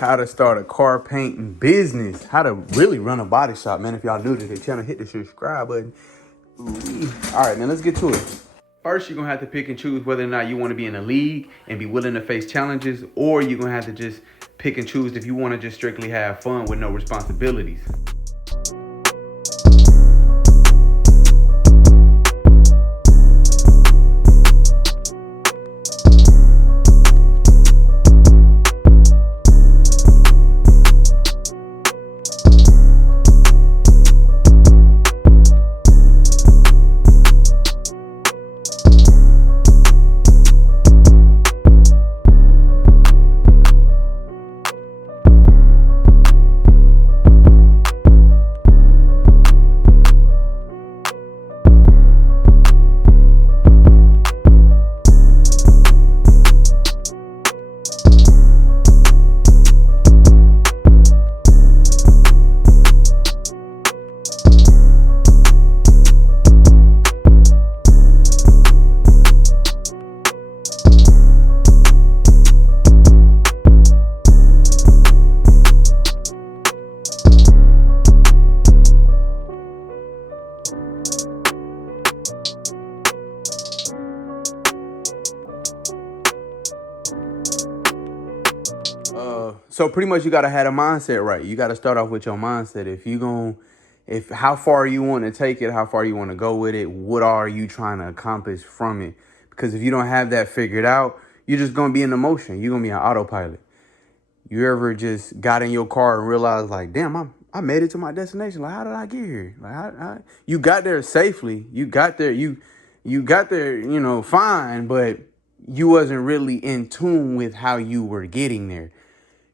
How to start a car painting business. How to really run a body shop, man. If y'all new to the channel, hit the subscribe button. Ooh. All right, man, let's get to it. First, you're going to have to pick and choose whether or not you want to be in a league and be willing to face challenges, or you're going to have to just pick and choose if you want to just strictly have fun with no responsibilities. So pretty much you gotta have a mindset right. You gotta start off with your mindset. If how far you want to take it, how far you want to go with it, what are you trying to accomplish from it? Because if you don't have that figured out, you're just gonna be in emotion. You're gonna be on autopilot. You ever just got in your car and realized like, damn, I made it to my destination. Like, how did I get here? Like, you got there safely. You got there, you got there, fine, but you wasn't really in tune with how you were getting there.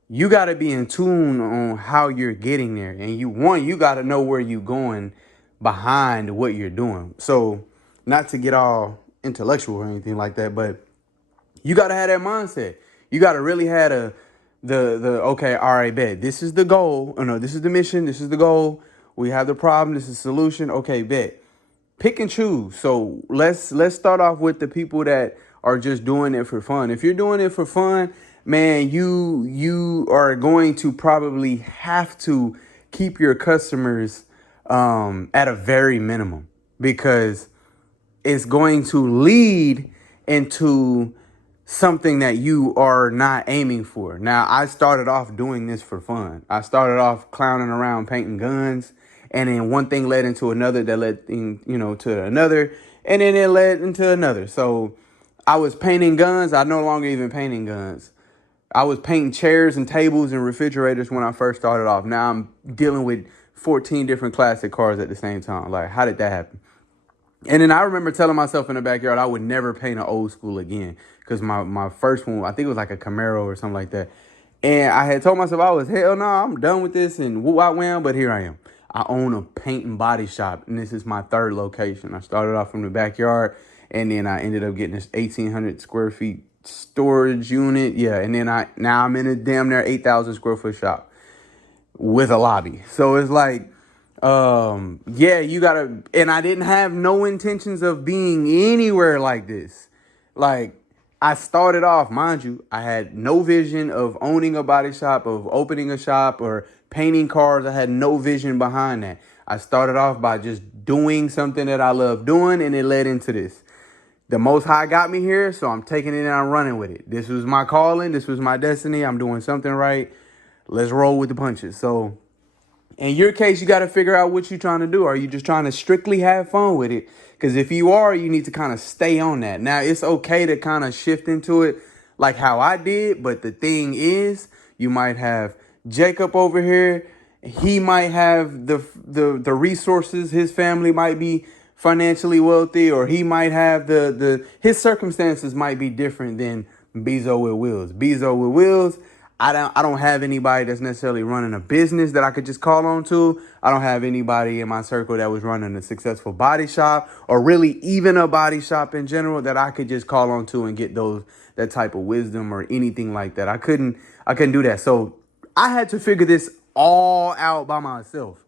You got to be in tune on how you're getting there. And you got to know where you're going behind what you're doing. So not to get all intellectual or anything like that, but you got to have that mindset. You got to really have okay, all right, bet. This is the goal. Oh, no, this is the mission. This is the goal. We have the problem. This is the solution. Okay, bet. Pick and choose. So let's start off with the people that are just doing it for fun. If you're doing it for fun, man, you are going to probably have to keep your customers at a very minimum, because it's going to lead into something that you are not aiming for. Now, I started off doing this for fun. I started off clowning around painting guns, and then one thing led into another that led to another, and then it led into another. So I was painting guns. I no longer even painting guns. I was painting chairs and tables and refrigerators when I first started off. Now I'm dealing with 14 different classic cars at the same time. Like, how did that happen? And then I remember telling myself in the backyard I would never paint an old school again, because my first one, I think it was like a Camaro or something like that. And I had told myself hell no, I'm done with this and woo out wham, but here I am. I own a paint and body shop, and this is my third location. I started off from the backyard, and then I ended up getting this 1,800 square feet storage unit. Yeah, and then now I'm in a damn near 8,000 square foot shop with a lobby. So it's like, yeah, you gotta, and I didn't have no intentions of being anywhere like this. Like, I started off, mind you, I had no vision of owning a body shop, of opening a shop, or painting cars. I had no vision behind that. I started off by just doing something that I love doing, and it led into this. The Most High got me here, so I'm taking it and I'm running with it. This was my calling. This was my destiny. I'm doing something right. Let's roll with the punches. So in your case, you got to figure out what you're trying to do. Are you just trying to strictly have fun with it? Because if you are, you need to kind of stay on that. Now, it's okay to kind of shift into it like how I did. But the thing is, you might have Jacob over here. He might have the resources. His family might be financially wealthy, or he might have his circumstances might be different than Bezo with Wheels. Bezo with Wheels, I don't have anybody that's necessarily running a business that I could just call on to. I don't have anybody in my circle that was running a successful body shop, or really even a body shop in general, that I could just call on to and get that type of wisdom or anything like that. I couldn't do that. So I had to figure this all out by myself.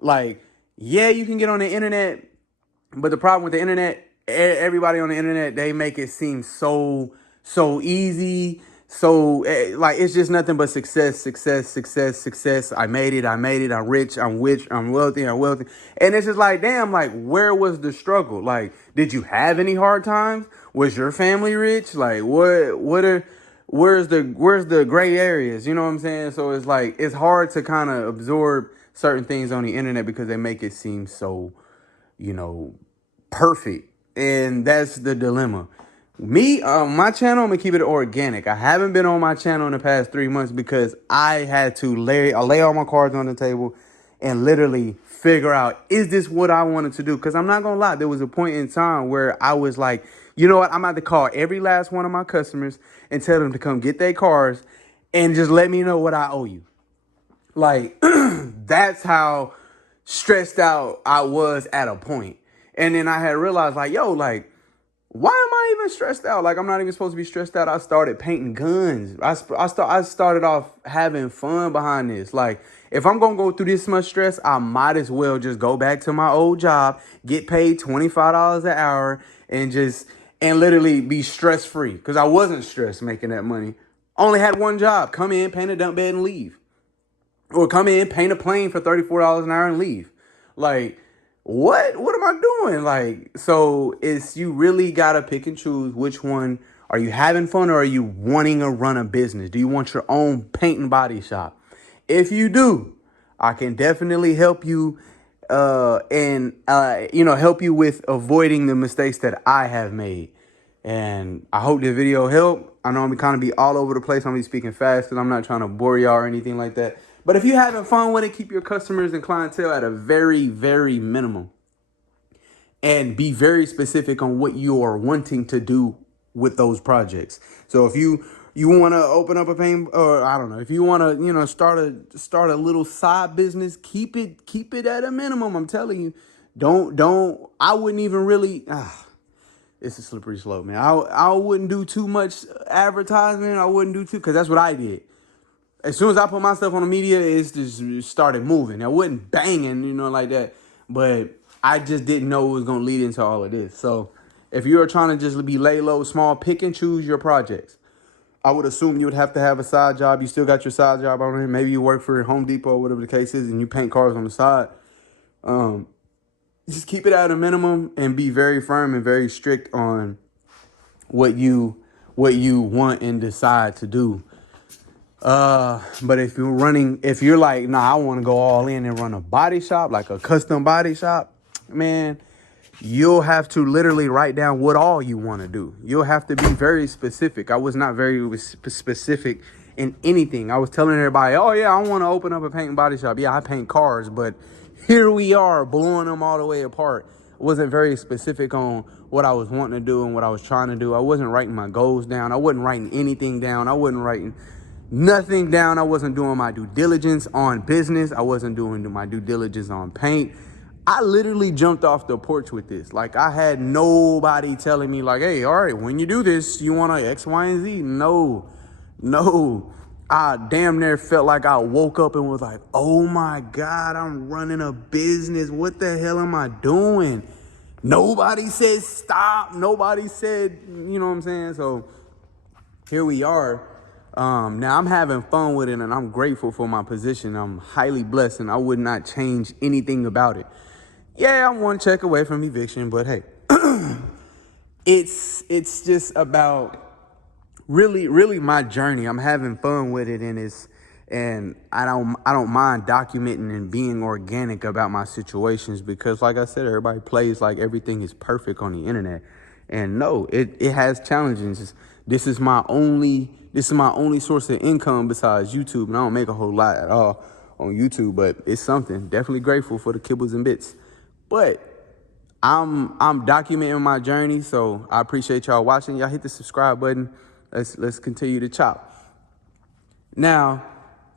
Like, yeah, you can get on the internet, but the problem with the internet, everybody on the internet, they make it seem so easy, So like it's just nothing but success, success, success, success. I made it, I'm rich, I'm wealthy, I'm wealthy. And it's just like, damn, like where was the struggle? Like, did you have any hard times? Was your family rich? Like where's the gray areas? You know what I'm saying? So it's like it's hard to kind of absorb certain things on the internet because they make it seem so, you know, perfect. And that's the dilemma. Me, my channel, I'm gonna keep it organic. I haven't been on my channel in the past 3 months because I had to lay all my cards on the table and literally figure out, is this what I wanted to do? Because I'm not gonna lie, there was a point in time where I was like, you know what, I'm about to call every last one of my customers and tell them to come get their cars and just let me know what I owe you. Like, that's how stressed out I was at a point. And then I had realized, like, yo, like, why am I even stressed out? Like, I'm not even supposed to be stressed out. I started painting guns. I started off having fun behind this. Like, if I'm going to go through this much stress, I might as well just go back to my old job, get paid $25 an hour, and literally be stress free. Because I wasn't stressed making that money. Only had one job: come in, paint a dump bed, and leave. Or come in, paint a plane for $34 an hour and leave. Like, what am I doing? Like, so it's, you really gotta pick and choose which one. Are you having fun, or are you wanting to run a business? Do you want your own paint and body shop? If you do, I can definitely help you help you with avoiding the mistakes that I have made. And I hope the video helped. I know I'm kind of be all over the place. I'm be speaking fast because I'm not trying to bore y'all or anything like that. But if you're having fun with it, keep your customers and clientele at a very, very minimum. And be very specific on what you are wanting to do with those projects. So if you want to open up a paint, or I don't know, if you want to, start a little side business, keep it at a minimum. I'm telling you, I wouldn't even really, it's a slippery slope, man. I wouldn't do too much advertisement. I wouldn't do because that's what I did. As soon as I put my stuff on the media, it's just started moving. I wasn't banging, like that. But I just didn't know it was going to lead into all of this. So if you're trying to just be lay low, small, pick and choose your projects. I would assume you would have to have a side job. You still got your side job on it. Maybe you work for Home Depot or whatever the case is, and you paint cars on the side. Just keep it at a minimum and be very firm and very strict on what you want and decide to do. But if you're like, nah, I want to go all in and run a body shop, like a custom body shop, man, you'll have to literally write down what all you want to do. You'll have to be very specific. I was not very specific in anything. I was telling everybody, oh yeah, I want to open up a paint and body shop. Yeah, I paint cars, but here we are blowing them all the way apart. I wasn't very specific on what I was wanting to do and what I was trying to do. I wasn't writing my goals down. I wasn't writing anything down. I wasn't writing nothing down. I wasn't doing my due diligence on business. I wasn't doing my due diligence on paint. I literally jumped off the porch with this. Like, I had nobody telling me like, hey, all right, when you do this, you want to X, Y, and Z. No. I damn near felt like I woke up and was like, oh my God, I'm running a business. What the hell am I doing? Nobody said stop. Nobody said, you know what I'm saying? So here we are. Now I'm having fun with it and I'm grateful for my position. I'm highly blessed and I would not change anything about it. Yeah, I'm one check away from eviction, but hey, it's just about really my journey. I'm having fun with it, and I don't mind documenting and being organic about my situations because, like I said, everybody plays like everything is perfect on the internet, and no, it has challenges. This is my only source of income besides YouTube, and I don't make a whole lot at all on YouTube, but it's something. Definitely grateful for the kibbles and bits, but I'm documenting my journey, so I appreciate y'all watching. Y'all hit the subscribe button. Let's continue to chop. Now,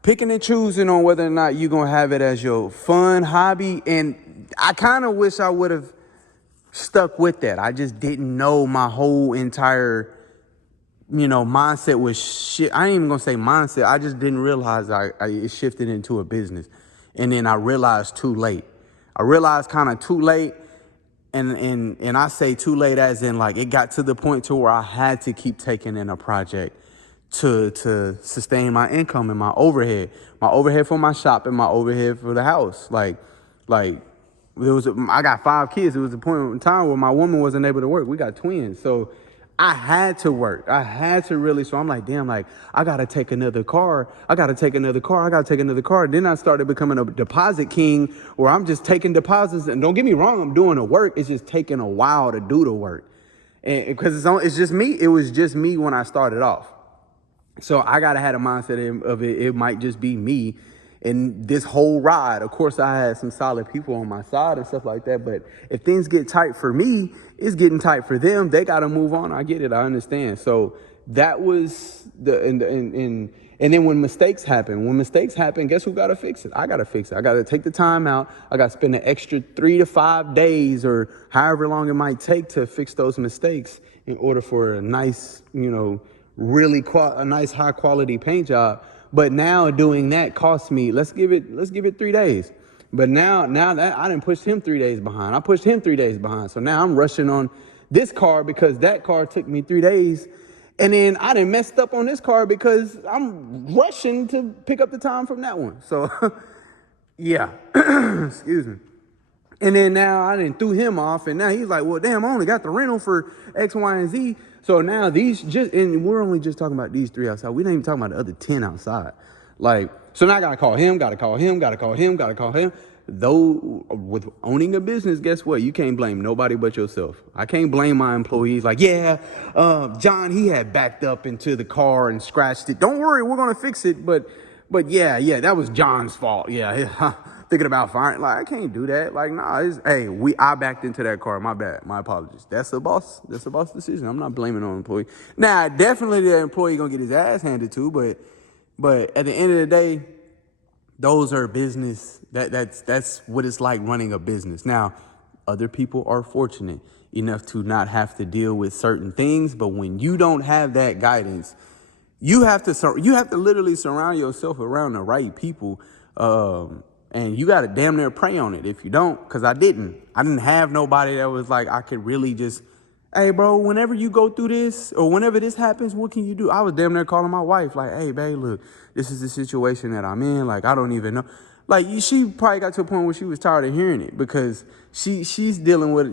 picking and choosing on whether or not you're going to have it as your fun hobby. And I kind of wish I would have stuck with that. I just didn't know my whole entire, mindset was shit. I ain't even going to say mindset. I just didn't realize it shifted into a business. And then I realized too late. I realized kind of too late. And I say too late as in like it got to the point to where I had to keep taking in a project to sustain my income and my overhead for my shop and my overhead for the house. Like I got 5 kids. There was a point in time where my woman wasn't able to work. We got twins. So I had to work. I had to really. So I'm like, damn, like I got to take another car. I got to take another car. I got to take another car. Then I started becoming a deposit king where I'm just taking deposits. And don't get me wrong, I'm doing the work. It's just taking a while to do the work. And because it's just me. It was just me when I started off. So I got to have a mindset of it. It might just be me. And this whole ride, of course, I had some solid people on my side and stuff like that. But if things get tight for me, it's getting tight for them. They got to move on. I get it. I understand. So that was and then when mistakes happen, guess who got to fix it? I got to fix it. I got to take the time out. I got to spend an extra 3 to 5 days or however long it might take to fix those mistakes in order for a nice, a nice high quality paint job. But now doing that costs me, let's give it 3 days. But now that I didn't push him 3 days behind. I pushed him 3 days behind. So now I'm rushing on this car because that car took me 3 days. And then I done messed up on this car because I'm rushing to pick up the time from that one. So yeah, excuse me. And then now I done threw him off, and now he's like, well, damn, I only got the rental for X, Y, and Z. So now and we're only just talking about these 3 outside. We ain't even talking about the other 10 outside. So now I gotta call him. Though with owning a business, guess what? You can't blame nobody but yourself. I can't blame my employees. Like, John, he had backed up into the car and scratched it. Don't worry, we're gonna fix it. But yeah, that was John's fault. Yeah, thinking about firing. Like, I can't do that. Like, nah, I backed into that car. My bad. My apologies. That's the boss decision. I'm not blaming on employee. Now, definitely the employee gonna get his ass handed to, but at the end of the day, those are business. That's what it's like running a business. Now, other people are fortunate enough to not have to deal with certain things, but when you don't have that guidance, you have to literally surround yourself around the right people, and you got to damn near pray on it if you don't. Because I didn't have nobody that was like I could really just, hey, bro, whenever you go through this or whenever this happens, what can you do? I was damn near calling my wife like, hey, babe, look, this is the situation that I'm in. Like, I don't even know. Like, she probably got to a point where she was tired of hearing it because she's dealing with,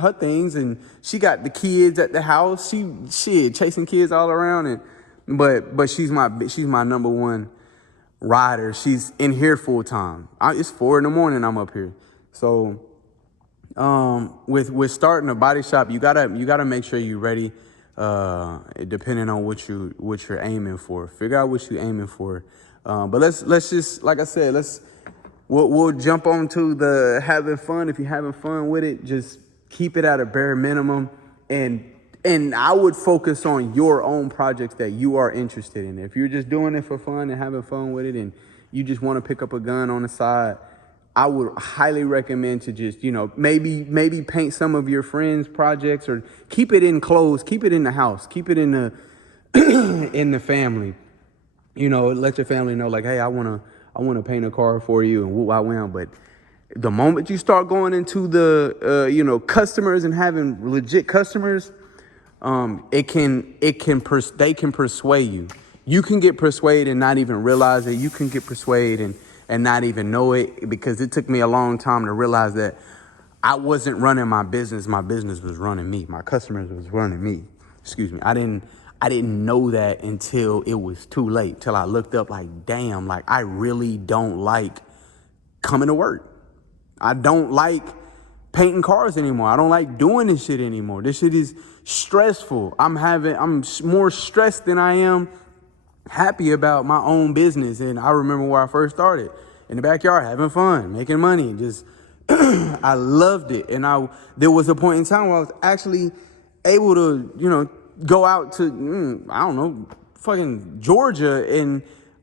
her things, and she got the kids at the house. She chasing kids all around, but she's my number one rider. She's in here full time. It's 4 a.m. I'm up here. So with starting a body shop, you gotta make sure you're ready, depending on what you're aiming for. Figure out what you're aiming for. But let's just, like I said, we'll jump on to the having fun. If you're having fun with it, just keep it at a bare minimum, and I would focus on your own projects that you are interested in. If you're just doing it for fun and having fun with it, and you just want to pick up a gun on the side, I would highly recommend to just, maybe paint some of your friends' projects, or keep it enclosed, keep it in the house, keep it in the in the family. Let your family know, like, hey, I wanna paint a car for you, and woo, I will. But the moment you start going into the customers and having legit customers, they can persuade you. You can get persuaded and not even realize it. You can get persuaded and not even know it, because it took me a long time to realize that I wasn't running my business. My business was running me. My customers was running me. Excuse me. I didn't know that until it was too late, till I looked up like, damn, like I really don't like coming to work. I don't like painting cars anymore. I don't like doing this shit anymore. This shit is stressful. I'm more stressed than I am happy about my own business. And I remember where I first started, in the backyard, having fun, making money, just I loved it. And there was a point in time where I was actually able to, go out to, I don't know, fucking Georgia, and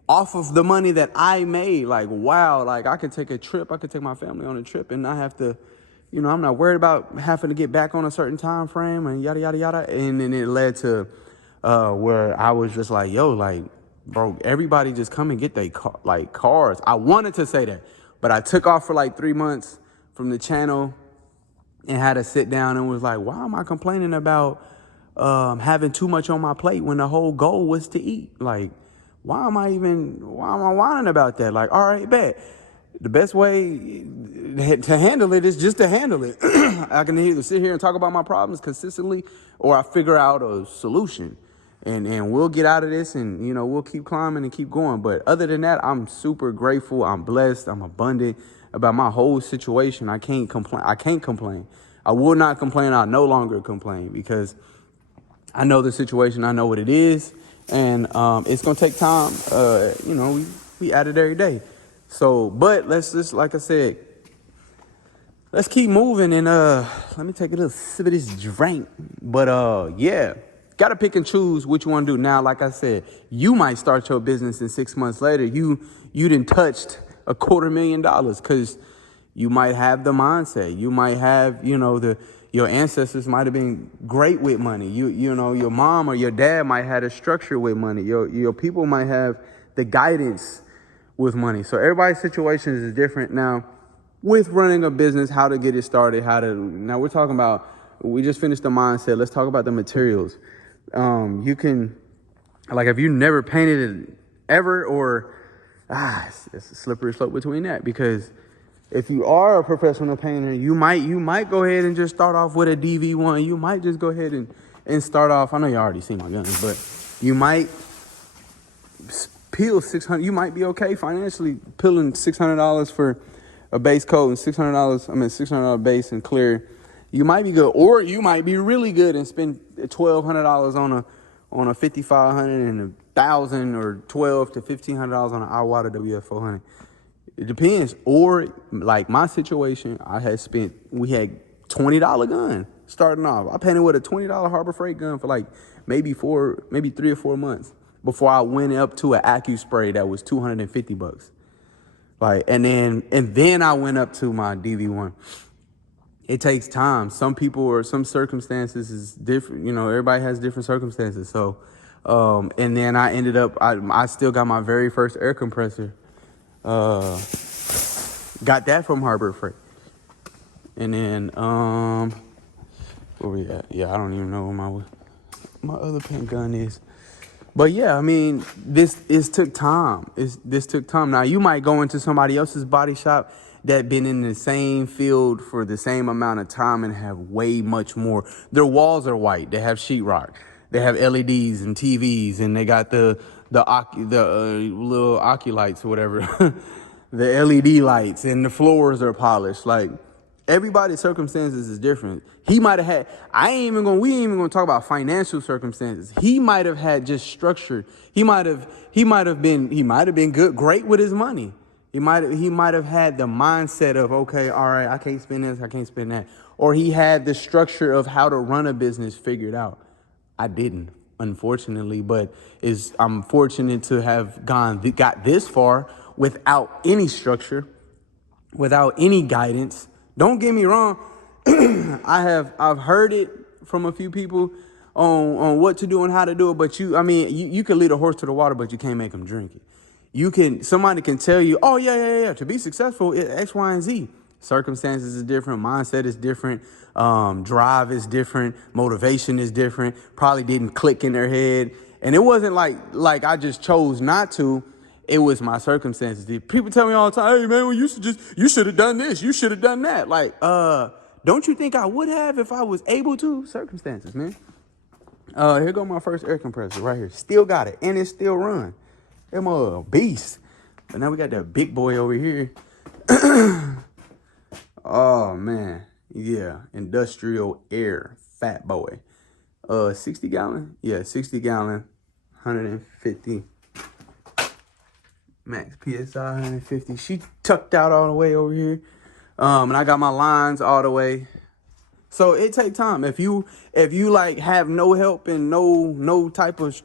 off of the money that I made, like, wow, like I could take a trip. I could take my family on a trip and not have to, I'm not worried about having to get back on a certain time frame and yada, yada, yada. And then it led to where I was just like, yo, like, bro, everybody just come and get their cars. I wanted to say that, but I took off for like 3 months from the channel and had to sit down and was like, why am I complaining about having too much on my plate when the whole goal was to eat. Like, why am I whining about that? Like, all right, bet. The best way to handle it is just to handle it. I can either sit here and talk about my problems consistently, or I figure out a solution, and we'll get out of this, and we'll keep climbing and keep going. But other than that, I'm super grateful. I'm blessed. I'm abundant about my whole situation. I can't complain. I will not complain. I'll no longer complain, because I know the situation. I know what it is, and it's gonna take time. We at it every day. So, but let's just, like I said, let's keep moving, and let me take a little sip of this drink. But yeah, gotta pick and choose what you want to do. Now, like I said, you might start your business, and 6 months later, you done touched $250,000, because you might have the mindset. You might have, your ancestors might have been great with money. Your mom or your dad might have a structure with money. Your people might have the guidance with money. So everybody's situation is different. Now, with running a business, how to get it started, now we're talking about, we just finished the mindset. Let's talk about the materials. You can, like, if you never painted it ever, or, it's a slippery slope between that, because if you are a professional painter, you might go ahead and just start off with a DV1. You might just go ahead and start off. I know you already seen my guns, but you might peel 600. You might be okay financially peeling $600 for a base coat and $600 base and clear. You might be good, or you might be really good and spend $1,200 on a 5,500 and 1,000, or $1,200 to $1,500 on an Iwata WF-400. It depends. Or like my situation, we had $20 gun starting off. I painted with a $20 Harbor Freight gun for like maybe 3 or 4 months before I went up to an AccuSpray that was $250. Like, and then I went up to my DV1. It takes time. Some people or some circumstances is different. Everybody has different circumstances. So, and then I ended up, I still got my very first air compressor. Got that from Harbor Freight. And then, where we at? Yeah, I don't even know where my other paint gun is. But yeah, I mean, this took time. This took time. Now, you might go into somebody else's body shop that been in the same field for the same amount of time and have way much more. Their walls are white. They have sheetrock. They have LEDs and TVs, and they got the little Oculights or whatever, the LED lights, and the floors are polished. Like, everybody's circumstances is different. He might have had, we ain't even gonna talk about financial circumstances. He might have had just structure. He might have been great with his money. He might have had the mindset of, okay, all right, I can't spend this, I can't spend that. Or he had the structure of how to run a business figured out. I didn't, unfortunately, but I'm fortunate to have got this far without any structure, without any guidance. Don't get me wrong. I've heard it from a few people on what to do and how to do it. But you can lead a horse to the water, but you can't make them drink it. Somebody can tell you, oh yeah. To be successful, X, Y, and Z. Circumstances is different. Mindset is different. Drive is different. Motivation is different. Probably didn't click in their head. And it wasn't like I just chose not to. It was my circumstances. People tell me all the time, hey man, well, you should have done this. You should have done that. Like, don't you think I would have if I was able to? Circumstances, man. Here go my first air compressor right here. Still got it. And it still run. I'm a beast. But now we got that big boy over here. Oh man. Yeah. Industrial air. Fat boy. 60 gallon? Yeah, 60 gallon. 150. Max PSI 150. She tucked out all the way over here. And I got my lines all the way. So it takes time. If you like have no help and no type of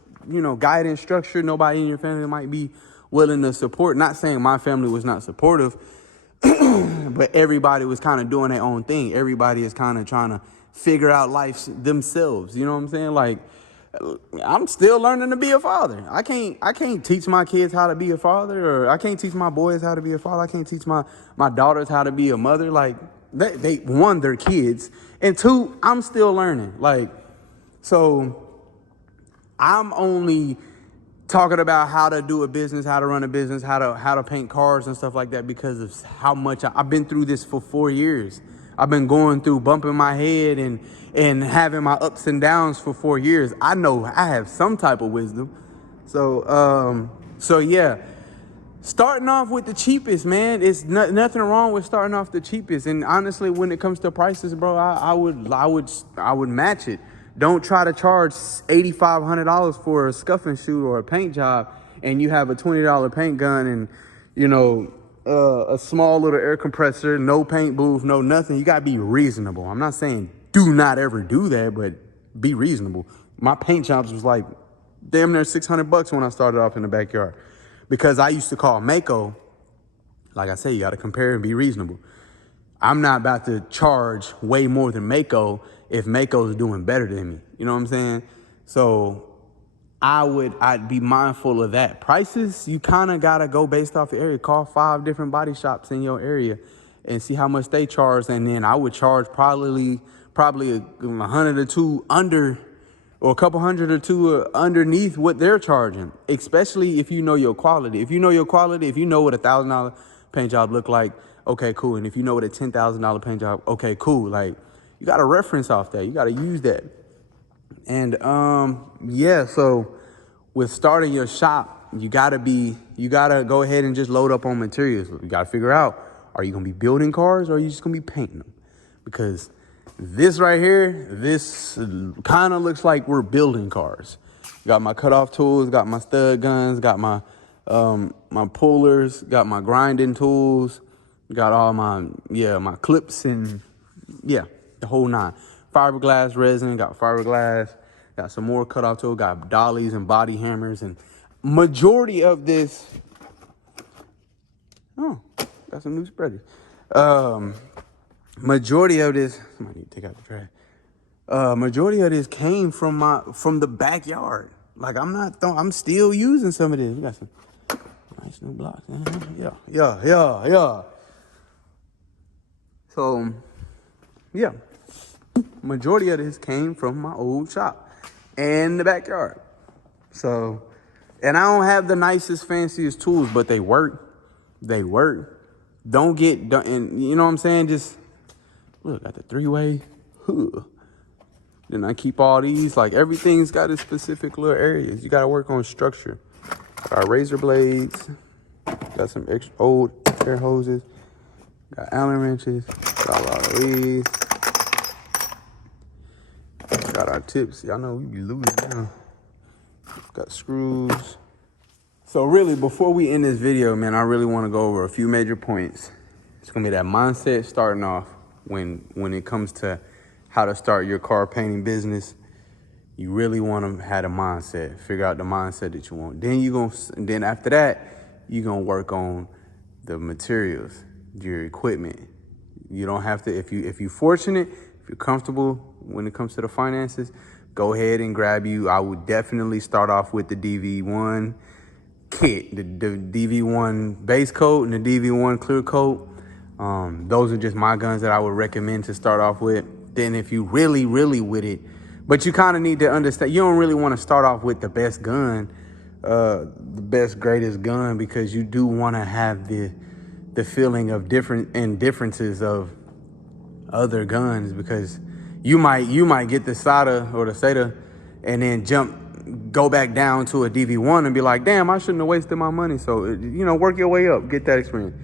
guidance structure, nobody in your family might be willing to support. Not saying my family was not supportive, but everybody was kind of doing their own thing. Everybody is kind of trying to figure out life themselves. You know what I'm saying? Like, I'm still learning to be a father. I can't teach my kids how to be a father, or I can't teach my boys how to be a father. I can't teach my daughters how to be a mother. Like, they one, they're kids, and two, I'm still learning. Like, So I'm only talking about how to do a business, how to run a business, how to paint cars and stuff like that because of how much I've been through this for 4 years. I've been going through bumping my head and having my ups and downs for 4 years. I know I have some type of wisdom. So yeah, starting off with the cheapest, man. It's nothing wrong with starting off the cheapest. And honestly, when it comes to prices, bro, I would match it. Don't try to charge $8,500 for a scuffing shoot or a paint job, and you have a $20 paint gun and a small little air compressor, no paint booth, no nothing. You gotta be reasonable. I'm not saying do not ever do that, but be reasonable. My paint jobs was like damn near $600 when I started off in the backyard. Because I used to call Mako, like I say, you got to compare and be reasonable. I'm not about to charge way more than Mako if Mako's doing better than me. You know what I'm saying? So I'd be mindful of that. Prices, you kind of got to go based off the area. Call 5 different body shops in your area and see how much they charge. And then I would charge probably 100 or 2 under, or a couple hundred or 2 underneath what they're charging, especially if you know your quality. If you know your quality, if you know what $1,000 paint job look like, okay, cool. And if you know what a $10,000 paint job, okay, cool. Like, you got to reference off that. You got to use that. And yeah, so with starting your shop, you got to go ahead and just load up on materials. You got to figure out, are you going to be building cars or are you just going to be painting them? Because this right here, this kind of looks like we're building cars. Got my cutoff tools, got my stud guns, got my my pullers, got my grinding tools, got all my clips and the whole 9. Fiberglass resin, got fiberglass, got some more cutoff tools, got dollies and body hammers, and majority of this. Oh, got some new spreaders. Majority of this, somebody need to take out the trash. Majority of this came from the backyard. Like I'm still using some of this. We got some nice new blocks. Yeah. So, yeah, majority of this came from my old shop and the backyard. So, and I don't have the nicest, fanciest tools, but they work. They work. Don't get done, and you know what I'm saying? Just look, got the 3-way. Then I keep all these. Like, everything's got its specific little areas. You got to work on structure. Got razor blades. Got some extra old air hoses. Got Allen wrenches. Got a lot of these. Got our tips. Y'all know we be losing now. Got screws. So really, before we end this video, man, I really want to go over a few major points. It's going to be that mindset starting off. When it comes to how to start your car painting business, you really want to have a mindset. Figure out the mindset that you want. Then after that, you're gonna work on the materials, your equipment. You don't have to. If you're fortunate, if you're comfortable when it comes to the finances, go ahead and grab you. I would definitely start off with the DV1 kit, the DV1 base coat and the DV1 clear coat. Those are just my guns that I would recommend to start off with. Then if you really with it, but you kind of need to understand, you don't really want to start off with the best gun, the best, greatest gun, because you do want to have the feeling of differences of other guns, because you might get the SATA or the SATA and then go back down to a DV1 and be like, damn, I shouldn't have wasted my money. So, work your way up, get that experience.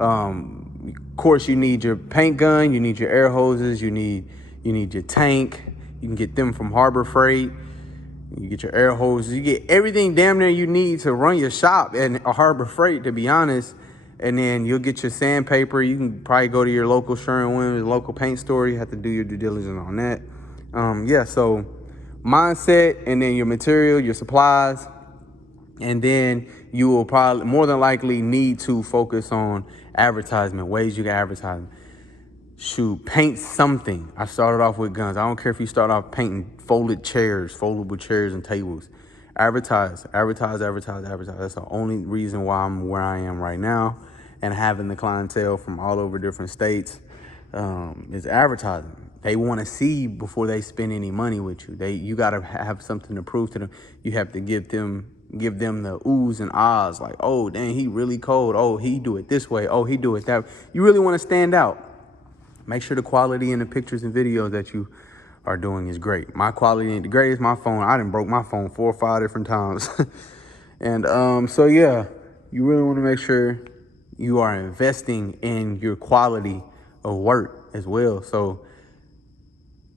Of course, you need your paint gun, you need your air hoses, you need your tank. You can get them from Harbor Freight. You get your air hoses. You get everything damn near you need to run your shop at a Harbor Freight, to be honest. And then you'll get your sandpaper. You can probably go to your local Sherwin-Williams, local paint store. You have to do your due diligence on that. So mindset, and then your material, your supplies. And then you will probably more than likely need to focus on advertisement, ways you can advertise. Shoot, paint something. I started off with guns. I don't care if you start off painting foldable chairs and tables. Advertise. That's the only reason why I'm where I am right now and having the clientele from all over different states is advertising. They want to see before they spend any money with you. You got to have something to prove to them. You have to give them the oohs and ahs, like, oh, dang, he really cold. Oh, he do it this way. Oh, he do it that way. You really want to stand out. Make sure the quality in the pictures and videos that you are doing is great. My quality ain't the greatest. My phone, I done broke my phone 4 or 5 different times. And so yeah, you really want to make sure you are investing in your quality of work as well. So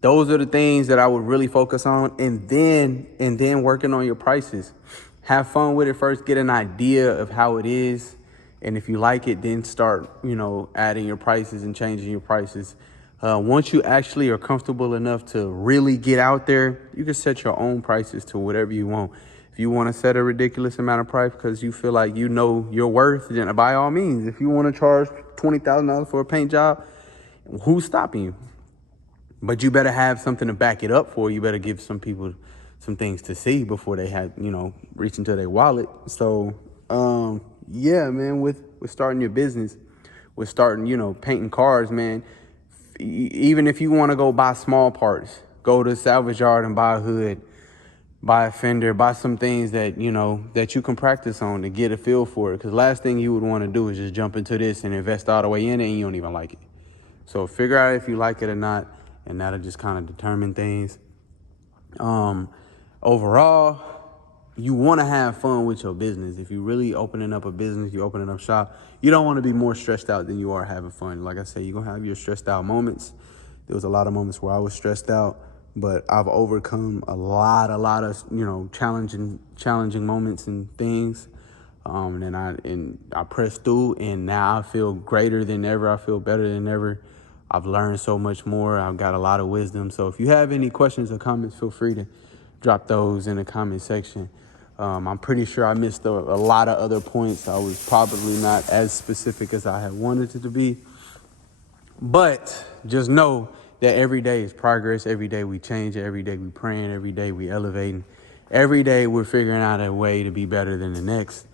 those are the things that I would really focus on, and then working on your prices. Have fun with it first, get an idea of how it is. And if you like it, then start, adding your prices and changing your prices. Once you actually are comfortable enough to really get out there, you can set your own prices to whatever you want. If you want to set a ridiculous amount of price because you feel like you know your worth, then by all means. If you want to charge $20,000 for a paint job, who's stopping you? But you better have something to back it up for. You better give some people some things to see before they have, reach into their wallet. So, yeah, man, with starting your business, with starting, painting cars, man, even if you want to go buy small parts, go to salvage yard and buy a hood, buy a fender, buy some things that, that you can practice on to get a feel for it. Because last thing you would want to do is just jump into this and invest all the way in it and you don't even like it. So figure out if you like it or not, and that'll just kind of determine things. Overall, you want to have fun with your business. If you're really opening up a business, you're opening up shop, you don't want to be more stressed out than you are having fun. Like I said, you're going to have your stressed out moments. There was a lot of moments where I was stressed out, but I've overcome a lot of, challenging moments and things. And I pressed through, and now I feel greater than ever. I feel better than ever. I've learned so much more. I've got a lot of wisdom. So if you have any questions or comments, feel free to drop those in the comment section. I'm pretty sure I missed a lot of other points. I was probably not as specific as I had wanted it to be. But just know that every day is progress. Every day we change it. Every day we praying. Every day we elevating. Every day we're figuring out a way to be better than the next.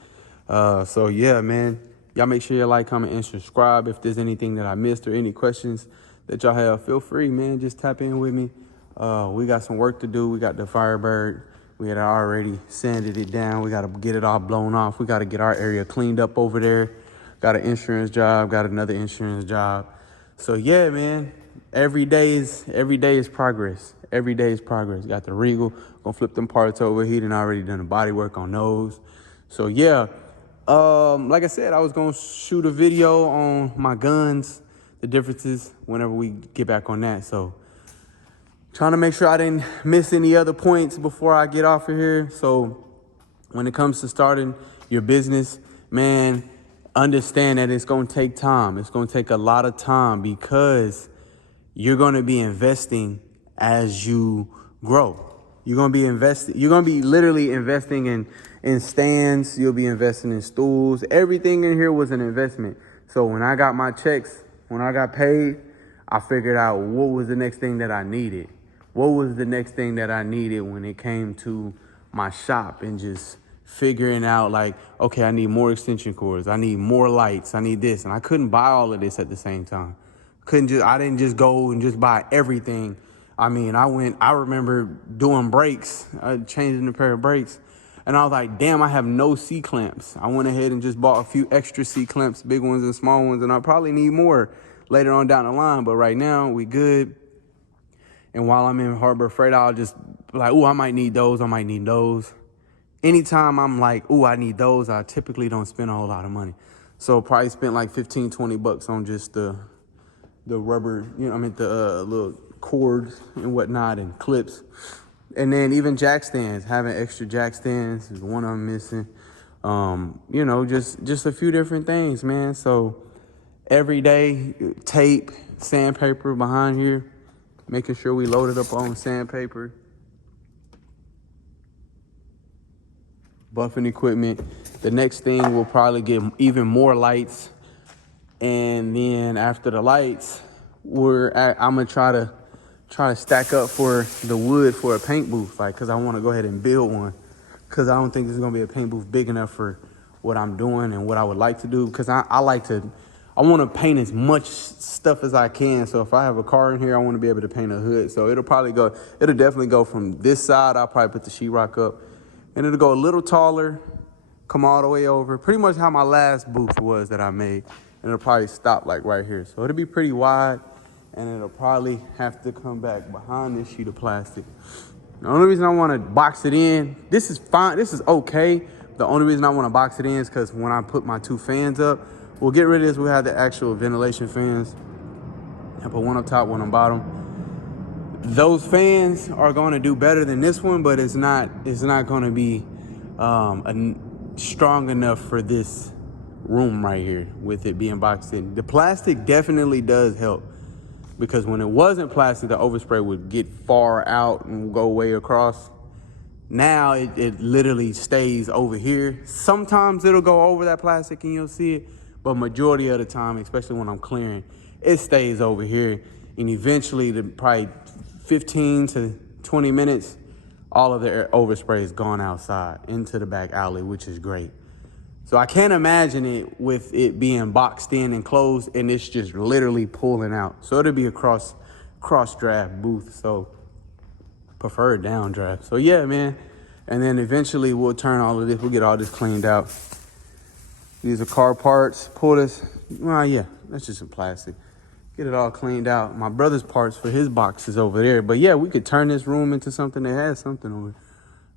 So yeah, man. Y'all make sure you like, comment, and subscribe. If there's anything that I missed or any questions that y'all have, feel free, man. Just tap in with me. We got some work to do. We got the Firebird. We had already sanded it down. We got to get it all blown off. We got to get our area cleaned up over there. Got an insurance job. Got another insurance job. So yeah, man. Every day is progress. Every day is progress. Got the Regal. Gonna flip them parts over. He done already done the body work on those. So yeah. Like I said, I was going to shoot a video on my guns, the differences whenever we get back on that. So trying to make sure I didn't miss any other points before I get off of here. So when it comes to starting your business, man, understand that it's going to take time. It's going to take a lot of time because you're going to be investing as you grow. You're going to be literally investing in stands. You'll be investing in stools. Everything in here was an investment. So when I got my checks, when I got paid, I figured out what was the next thing that I needed. What was the next thing that I needed when it came to my shop, and just figuring out like, okay, I need more extension cords. I need more lights. I need this. And I couldn't buy all of this at the same time. I didn't just go and just buy everything. I mean, I remember doing brakes, changing a pair of brakes, and I was like, damn, I have no C-clamps. I went ahead and just bought a few extra C-clamps, big ones and small ones, and I probably need more later on down the line, but right now we good. And while I'm in Harbor Freight, I'll just be like, I might need those, Anytime I'm like, I need those, I typically don't spend a whole lot of money. So probably spent like $15-20 on just the rubber, the little cords and whatnot and clips. And then even jack stands, having extra jack stands is one of them missing. Just a few different things, man. So every day, tape, sandpaper behind here, making sure we load it up on sandpaper. Buffing equipment. The next thing will probably get even more lights. And then after the lights, I'm gonna try to stack up for the wood for a paint booth, cause I want to go ahead and build one, cause I don't think there's gonna be a paint booth big enough for what I'm doing and what I would like to do. Cause I I want to paint as much stuff as I can. So if I have a car in here, I want to be able to paint a hood. So it'll definitely go from this side. I'll probably put the sheetrock up, and it'll go a little taller, come all the way over. Pretty much how my last booth was that I made. And it'll probably stop like right here. So it'll be pretty wide, and it'll probably have to come back behind this sheet of plastic. The only reason I want to box it in, this is fine, this is okay. The only reason I want to box it in is because when I put my 2 fans up, we'll get rid of this. We'll have the actual ventilation fans. I put one up top, one on bottom. Those fans are going to do better than this one, but it's not going to be strong enough for this room right here with it being boxed in. The plastic definitely does help, because when it wasn't plastic, the overspray would get far out and go way across. Now it literally stays over here. Sometimes it'll go over that plastic and you'll see it, but majority of the time, especially when I'm clearing, it stays over here. And eventually, probably 15 to 20 minutes, all of the overspray is gone outside into the back alley, which is great. So I can't imagine it with it being boxed in and closed and it's just literally pulling out. So it'll be a cross draft booth. So preferred down draft. So yeah, man. And then eventually we'll turn all of this. We'll get all this cleaned out. These are car parts. Pull this. Well, yeah, that's just some plastic. Get it all cleaned out. My brother's parts for his boxes over there. But yeah, we could turn this room into something that has something on it.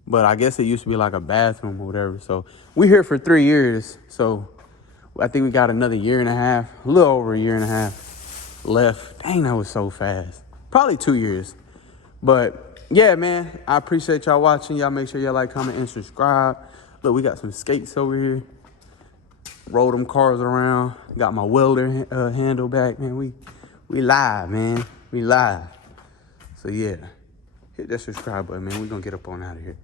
But I guess it used to be like a bathroom or whatever. So we're here for 3 years. So I think we got another 1.5 years, a little over 1.5 years left. Dang, that was so fast. Probably 2 years. But yeah, man, I appreciate y'all watching. Y'all make sure y'all like, comment, and subscribe. Look, we got some skates over here. Roll them cars around. Got my welder handle back, man. We live, man. We live. So yeah, hit that subscribe button, man. We're gonna get up on out of here.